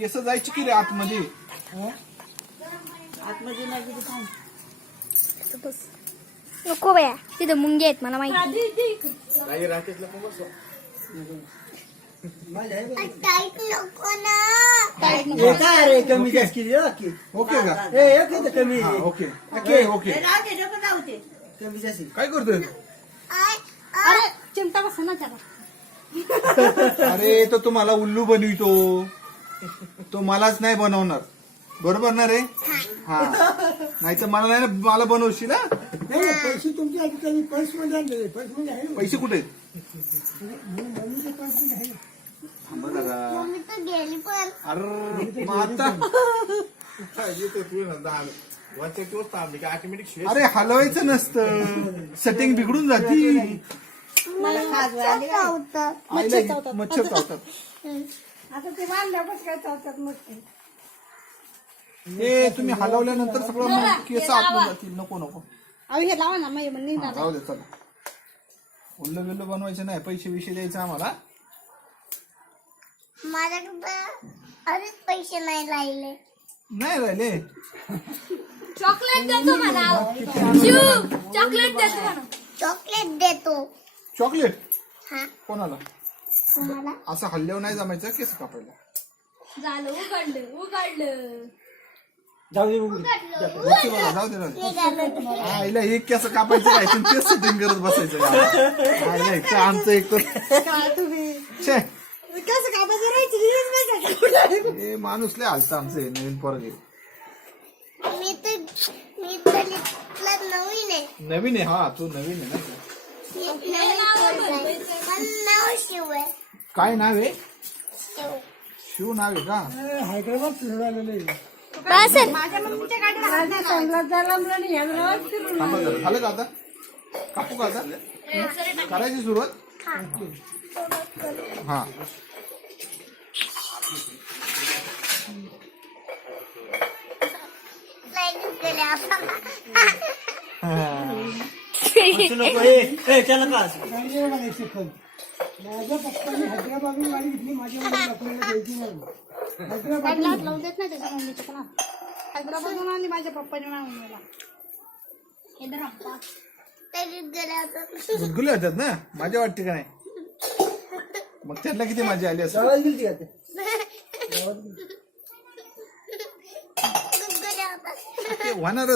केस जायची की रे आतमध्ये. आतमध्ये नाही गेली थांब. नको बाया, तिथं मुंग्या आहेत मला माहिती. नाही राकेशला पण बसव. टाईट नको ना. हे काय रे कमी जास्त केली ओके ओके का? हे कमी हा, ओके ओके ओके. कमी जास्त काय करतोय? अरे चिमटा बसा ना त्याला. अरे तो तुम्हाला उल्लू बनवितो, तो मलाच नाही बनवणार. बरोबर ना रे? हा, नाही तर मला नाही ना, मला बनवशील ना. नाही पैसे तुमच्या आधी कमी पर्स मध्ये आणले. पर्स मध्ये आहे पैसे कुठे आहेत? मम्मीचे पर्स मध्ये आहे. थांबा जरा. मम्मी तर गेली पण. अरे मग आता अरे हलवायचं नसतं, सेटिंग बिघडून जाती. आईला मच्छर चावतात. आता ते बांधल्यापासून काय चालतात मग हे तुम्ही हलवल्यानंतर सगळं मग केस आतून जातील. नको नको. अहो हे लावा ना मग हा, जाऊ दे चला. उल्लू बिल्लू बनवायचं नाही, पैसे विषय द्यायचे आम्हाला. माझ्याकडे अरेच पैसे नाही राहिले. नाही राहिले. चॉकलेट देतो मला. चॉकलेट देतो मला. चॉकलेट देतो. चॉकलेट हा कोणाला? तुम्हाला. असं हल्ल्यावर नाही जमायचं केस कापायला. झालं उघडलं. जाऊ दे बघते मला, जाऊ दे जाऊ दे. आईला एक केस कापायचं काय, तेच सेटिंग करत बसायचं. आईला एक तर आमचं एक तर छे. कसं काय हे माणूस लय हालतं आमचं हे नवीन पोरगे. मी तर नवीन आहे. नवीन आहे. हा तू नवीन आहे ना. नाव शिव आहे. काय नाव आहे? शिव. शिव नाव आहे का? हैदराबाद फिरून आलेलं आहे. माझ्या मम्मीच्या गाडीला थांबा जरा. झालं का आता? कापू का आता? करायची सुरुवात. हा माझ्या पप्पाने हैदराबादून गाडी घेतली. माझ्या मम्मीला द्यायची नाही. हैदराबाद लावून देत नाही त्याच्या मम्मीच्या पण. हैदराबादून आली माझ्या पप्पाने मम्मीला. गुदगुले होतात ना, माझ्या वाटते का नाही? मग त्यांना किती मजा आली असं. गावात गेली का ते? ते होणार